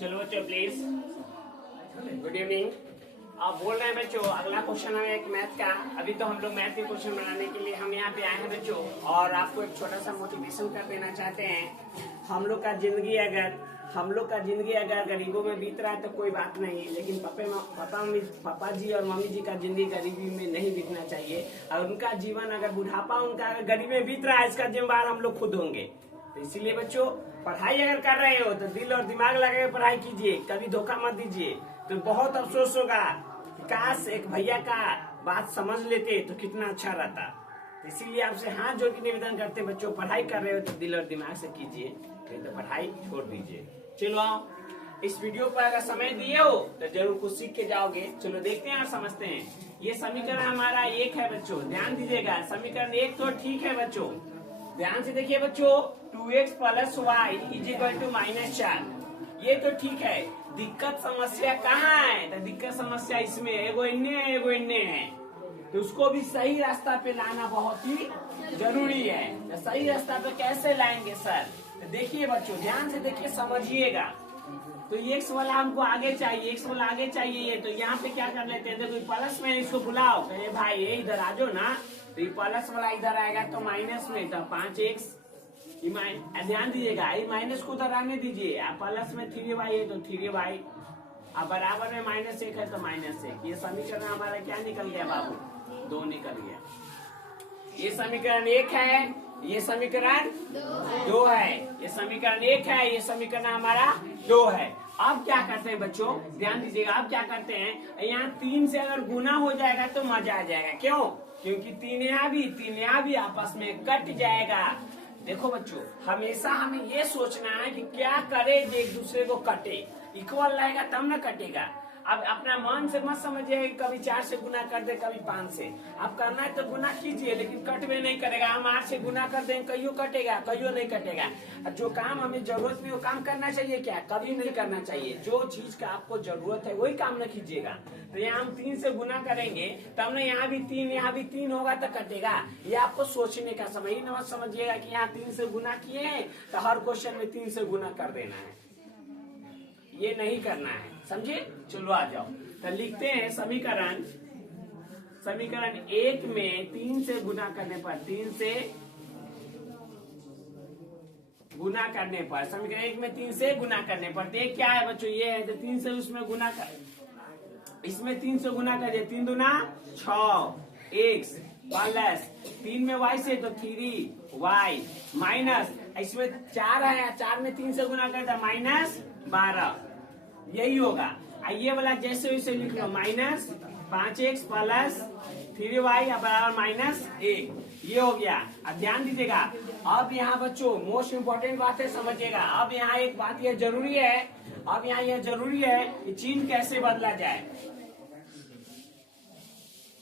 चलो बच्चों please, good evening. आप बोल रहे हैं बच्चों, अगला क्वेश्चन है एक मैथ का। अभी तो हम लोग मैथ के क्वेश्चन बनाने के लिए हम यहाँ पे आए हैं बच्चों, और आपको एक छोटा सा मोटिवेशन कर देना चाहते हैं। हम लोग का जिंदगी अगर गरीबों में बीत रहा है तो कोई बात नहीं, लेकिन पापा जी और मम्मी जी का जिंदगी गरीबी में नहीं बीतना चाहिए। और उनका जीवन अगर बुढ़ापा उनका अगर गरीबी में बीत रहा है, इसका जिम्मेदार हम लोग खुद होंगे। तो इसीलिए बच्चों, पढ़ाई अगर कर रहे हो तो दिल और दिमाग लगा के पढ़ाई कीजिए, कभी धोखा मत दीजिए। तो बहुत अफसोस होगा, काश एक भैया का बात समझ लेते तो कितना अच्छा रहता। तो इसीलिए आपसे हाथ जोड़ के निवेदन करते बच्चों, पढ़ाई कर रहे हो तो दिल और दिमाग से कीजिए, नहीं तो पढ़ाई छोड़ दीजिए। चलो आओ, इस वीडियो पर अगर समय दिए हो तो जरूर कुछ सीख के जाओगे। चलो देखते हैं और समझते हैं। ये समीकरण हमारा एक है बच्चों, ध्यान दीजिएगा। समीकरण एक तो ठीक है बच्चों, ध्यान से देखिए बच्चों। 2x + y = -4, ये तो ठीक है। दिक्कत समस्या कहाँ है? तो दिक्कत समस्या इसमें एगो इन्ने है, तो उसको भी सही रास्ता पे लाना बहुत ही जरूरी है। तो सही रास्ता पे कैसे लाएंगे सर? तो देखिए बच्चों, ध्यान से देखिए, समझिएगा। तो x वाला हमको आगे चाहिए, x वाला आगे चाहिए। तो यहाँ पे क्या कर लेते हैं, देखो प्लस में इसको बुलाओ, कहे भाई ये इधर आ जाओ ना। तो ये प्लस वाला इधर आएगा तो माइनस में, तो 5x। ध्यान दीजिएगा, ये माइनस को उधर आने दीजिए। आप प्लस में 3y है तो 3y, अब बराबर में -1 है तो -1। ये समीकरण हमारा क्या निकल गया बाबू? 2 निकल गया। ये समीकरण 1 है, ये समीकरण 2 है। ये समीकरण 1 है, ये समीकरण हमारा 2 है। अब क्या करते हैं बच्चों, ध्यान दीजिएगा। अब क्या करते हैं, यहाँ 3 से अगर गुना हो जाएगा तो मजा आ जाएगा। क्यों? क्योंकि 3 यहाँ भी आपस में कट जाएगा। देखो बच्चों, हमेशा हमें ये सोचना है कि क्या करे जो एक दूसरे को कटे, इक्वल रहेगा तब ना कटेगा। अब अपना मन से मत समझिए कि कभी 4 से गुना कर दे, कभी 5 से। आप करना है तो गुना कीजिए, लेकिन कटवे नहीं करेगा। हम 8 से गुना कर दें, कईयों कटेगा, कईयों नहीं कटेगा। जो काम हमें जरूरत नहीं वो काम करना चाहिए क्या? कभी नहीं करना चाहिए। जो चीज का आपको जरूरत है वही काम न कीजिएगा। तो यहाँ हम 3 से गुना करेंगे तब ना यहाँ भी 3 होगा तो कटेगा। ये आपको सोचने का समय ही न समझिएगा कि यहाँ 3 से गुना किए तो हर क्वेश्चन में 3 से गुना कर देना है, ये नहीं करना है, समझे? चलो आ जाओ, तो लिखते हैं समीकरण 1 में 3 से गुना करने पर, 3 से गुना करने पर, समीकरण 1 में 3 से गुना करने पर, तो क्या है बच्चों? ये है तो 3 से उसमें गुना कर, इसमें 3 से गुना कर, 3 दूना 6, x प्लस 3 में y से तो 3y माइनस, इसमें 4 है, 4 में 3 से गुना कर -12, यही होगा। ये वाला जैसे वैसे लिख लो, -5x प्लस 3y बराबर -1, ये हो गया। अब ध्यान दीजिएगा। अब यहाँ बच्चों मोस्ट इम्पोर्टेंट बात है, समझिएगा। अब यहाँ एक बात यह जरूरी है, अब यहाँ यह जरूरी है कि चिन्ह कैसे बदला जाए,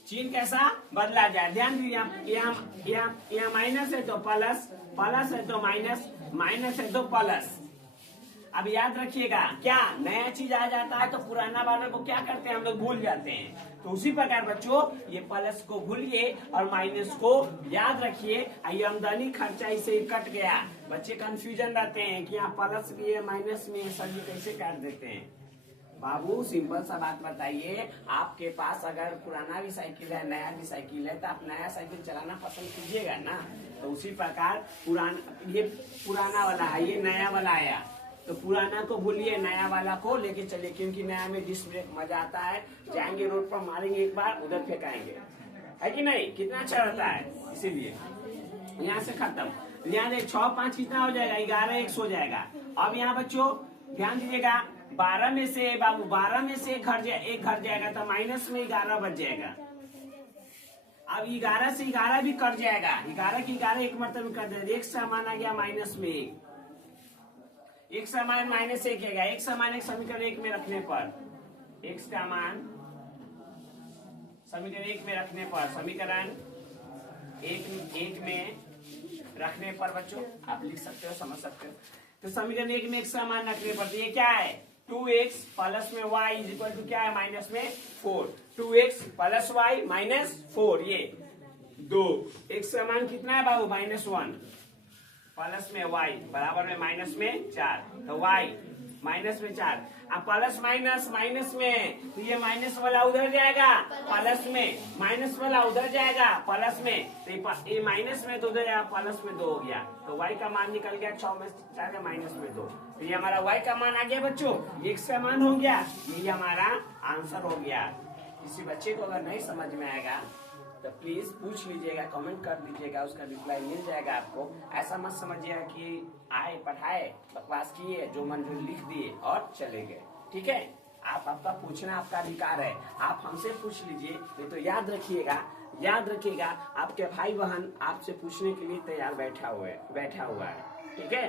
चिन्ह कैसा बदला जाए। ध्यान दीजिए, यहाँ माइनस है तो प्लस, प्लस है तो माइनस, माइनस है तो प्लस। अब याद रखिएगा, क्या नया चीज आ जाता है तो पुराना वाले को क्या करते हैं हम लोग, भूल जाते हैं। तो उसी प्रकार बच्चों, ये प्लस को भूलिए और माइनस को याद रखिए। ये आमदनी खर्चा इसे कट गया। बच्चे कंफ्यूजन रहते हैं कि यहाँ प्लस भी है माइनस में है, सब ये कैसे काट देते हैं। बाबू सिंपल सा बात बताइए, आपके पास अगर पुराना भी साइकिल है, नया भी साइकिल है, तो आप नया साइकिल चलाना पसंद कीजिएगा ना। तो उसी प्रकार ये पुराना वाला है, ये नया वाला आया, तो पुराना को भूलिए, नया वाला को लेके चलिए। क्योंकि नया में डिस्क ब्रेक मजा आता है, जाएंगे रोड पर, मारेंगे एक बार, उधर फेंकाएंगे, है कि नहीं? कितना अच्छा रहता है। इसीलिए यहाँ से खत्म। यहाँ से 6 5 कितना हो जाएगा, 11 x हो जाएगा। अब यहाँ बच्चों ध्यान दीजिएगा, 12 में से बाबू 12 में से एक घर जाएगा तो माइनस में 11 बच जाएगा। अब 11 से 11 भी कट जाएगा, 11 की 11 एक मतलब कर दे, एक समान आ गया माइनस में 1 समान -1 है, एक समान एक समीकरण 1 में रखने पर, x का मान समीकरण 1 में रखने पर, समीकरण 1 में रखने पर बच्चों आप लिख सकते हो, समझ सकते हो। तो समीकरण 1 में x का मान रखने पर ये क्या है, 2x प्लस में y इक्वल टू क्या है, माइनस में 4। 2x प्लस y माइनस 4, ये 2। x का मान कितना है बाबू, -1 प्लस में y बराबर में -4। तो y माइनस में 4। अब प्लस माइनस माइनस में, तो ये माइनस वाला उधर जाएगा प्लस में, माइनस वाला उधर जाएगा प्लस में, तो ये माइनस में तो उधर जाएगा प्लस में 2 हो गया। तो y का मान निकल गया 6 में 4 माइनस में 2। तो ये हमारा y का मान आ गया बच्चों, x का मान हो गया, यही हमारा आंसर हो गया। किसी बच्चे को अगर नहीं समझ में आएगा तो प्लीज पूछ लीजिएगा, कमेंट कर दीजिएगा, उसका रिप्लाई मिल जाएगा आपको। ऐसा मत समझिएगा कि आए पढ़ाए बकवास किए जो मन जो लिख दिए और चले गए। ठीक है, आप आपका पूछना आपका अधिकार है, आप हमसे पूछ लीजिए। ये तो याद रखिएगा आपके भाई बहन आपसे पूछने के लिए तैयार बैठा हुआ है। ठीक है।